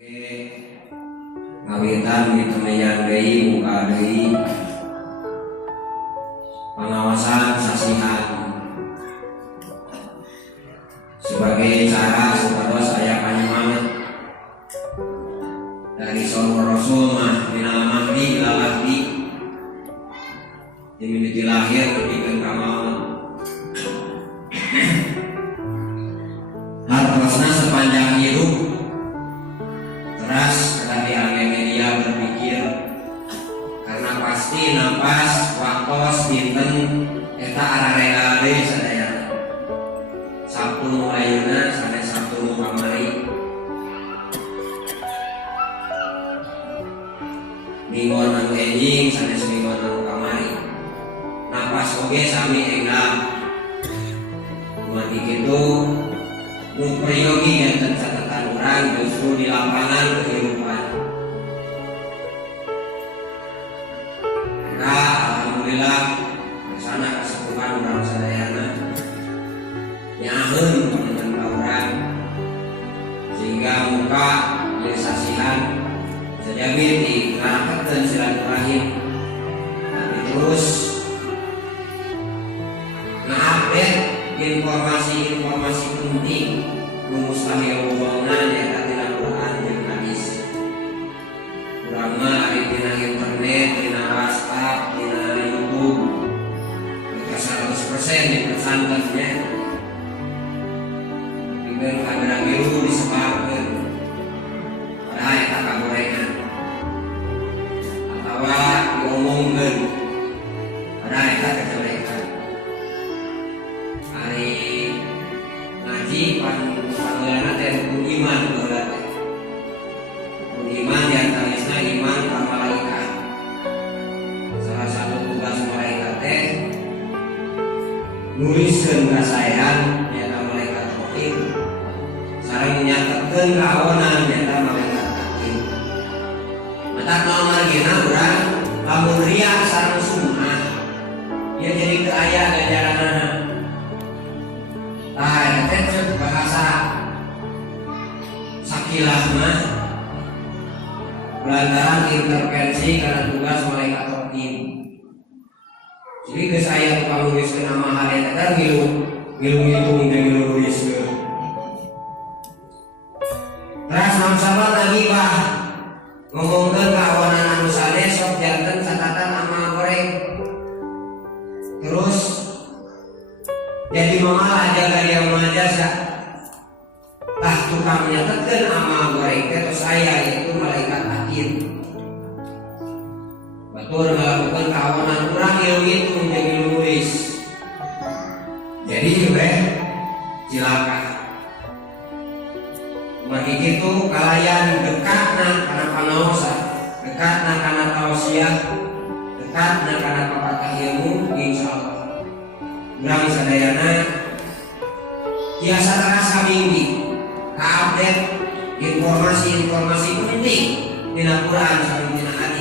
Ngawitan ditemeyan deui muka deui pengawasan sasihan sebagai cara supados aya panyemangat dari seorang Rasul mah minal mahdi ilal lahdi di miniti lahir nepikeun ka maut hartosna sepanjang hidup teras tadi media berpikir karena pasti napas waktos dinten eta ararega deui sadayana Sabtu nu ayeuna sanes Sabtu nu kamari mingguan anu enjing sanes mingguan anu kamari napas oge sami enggal mati kitu nu priyogi enten catatan urang justru di lapangan kehidupan. Maka alhamdulillah bersana kesepuhan urang sadayana nyaheun panengan ka urang sehingga muka realisasihan sejabi digarapkeun silaturahim tapi terus ngupdate informasi-informasi penting mustahil hubungan yang tina Quran jeung hadis. Urang mah ari tina internet, tina WhatsApp, tina YouTube. Mereka 100% dipersantosnya. Diberi kamera biru disebarkeun. Padahal eta kagorengan. Atawa diomongkeun. Padahal eta kejelekan. Ari ngaji panggilanna teh rukun iman berarti. Rukun iman diantarisna iman ka malaikat. Salah satu tugas malaikat teh nuliskeun kasaean nyaeta malaikat raqib sareng nyatetkeun kaonan nyaeta malaikat atid. Matak naon margina urang lamun ria sareng sum'ah ieu jadi teu aya ganjaranana. Nah, itu bahasa sakilah mah lantaran intervensi karena tugas malaikat raqib. Jadi geus aya tukang nuliskeun amalan eta kan ngilu ngitung teh ngilu nuliskeun. Terus samsaban lagi bah ngomongkeun ka awanan anu sanes sok janten catatan amal goreng. Terus jadi mamalah jaga dia majasa tah tukang nyatetkeun amal goreng teh tos aya yaitu malaikat atid. Batur ngalakukeun kaonan urang ieu itu menjadi nulis. Jadi teh cilaka. Mari kitu kalayan dekatna kana pangaosan, dekatna kana tausiah, dekatna kana papatah ilmu insyaallah. Urang sadayana tiasa terasa minggi update informasi-informasi penting dina Quran sareng dina hadis.